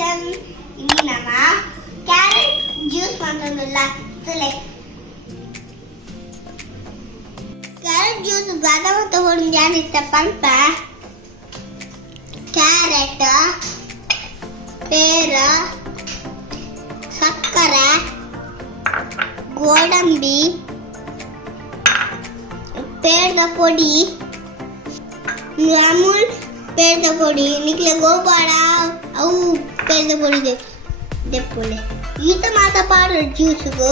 Collection. ಇಲ್ಲಿ ನಮ್ಮ carrot juice ಮಾಡೋದಿಲ್ಲ. ಕ್ಯಾರೆಟ್ ಜ್ಯೂಸ್ ಬಾದಾಮ ತಗೊಂಡು ಏನಿತ್ತಪ್ಪ ಅಂತ ಕ್ಯಾರೆಟ್, ಪೇರ, ಸಕ್ಕರೆ, ಗೋಡಂಬಿ, ಪೇರದ ಪೊಡಿ, ಅಮೂಲ್ ಪೇರದ ಪೊಡಿ, ನಿಕ್ಲೆ ಗೋಪಾಡ ಅವು ಪೇರದ ಪೊಡಿ ದೆಪ್ಪುಲೆ ಈತ ಮಾತಾ ಪಾಡ ಜ್ಯೂಸ್ಗು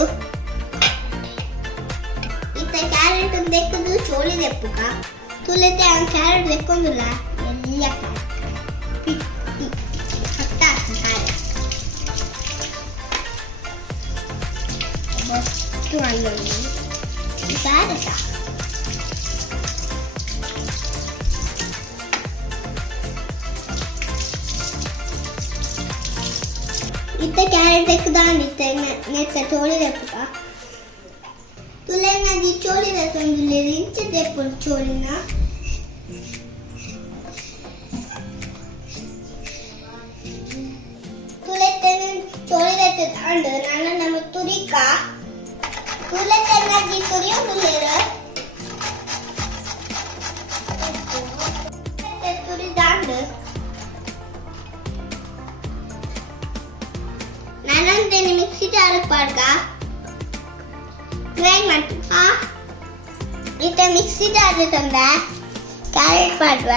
ಈತ ಕ್ಯಾರೆಟ್ ದೆಕ್ಕದು ಚೋಳಿ ದೆಪ್ಪುಕ ತುಲೆತೆ ಆ ಕ್ಯಾರೆಟ್ ದೆಕ್ಕೊಂದಿಲ್ಲ ಎಲ್ಲ ಬಸ್ತು ಅಲ್ಲೊಂದು ಕ್ಯಾರೆಟ इतने कैरेट देखदा निते नेते चोली देखा तुले ना जी चोली देखन दुले रिंच दे पर चोली ना तुले तेने चोली देते अंड नाना नम तुरी का तुले तेना जी तुरी दुले रे ते तुरी दांड ನಾನಂತೇನೆ ಮಿಕ್ಸಿ ಜಾರಕ್ಕೆ ಪಾಡ್ಗ ಗ್ರೈಂಡ್ ಮಾಡ್ತು ಇತ್ತ ಮಿಕ್ಸಿ ಜಾರ್ ತಂದ ಕ್ಯಾರೆಟ್ ಪಾಡ್ವ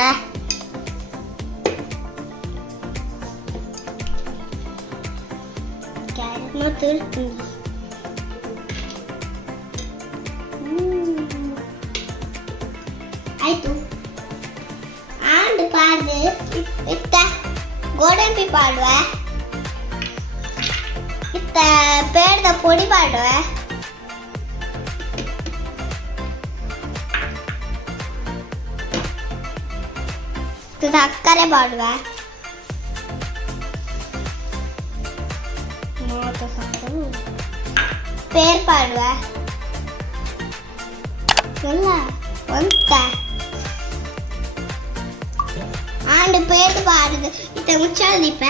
ಕ್ಯಾರೆಟ್ ಮತ್ತು ಆಯ್ತು ಆಂಡ್ ಪಾಡ್ದು ಇತ್ತ ಗೋಡಂಬಿ ಪಾಡ್ವ ಪೇಡದ ಪೊಡಿ ಪಾಡುವ ಸಕ್ಕರೆ ಪಾಡುವ ಪೇರ್ ಪಾಡುವ ಎಲ್ಲ ಒಂತ ಆಂಡ್ ಪೇಡ್ ಪಾಡುದು ಇತ್ತ ಮುಚ್ಚಳ ದೀಪ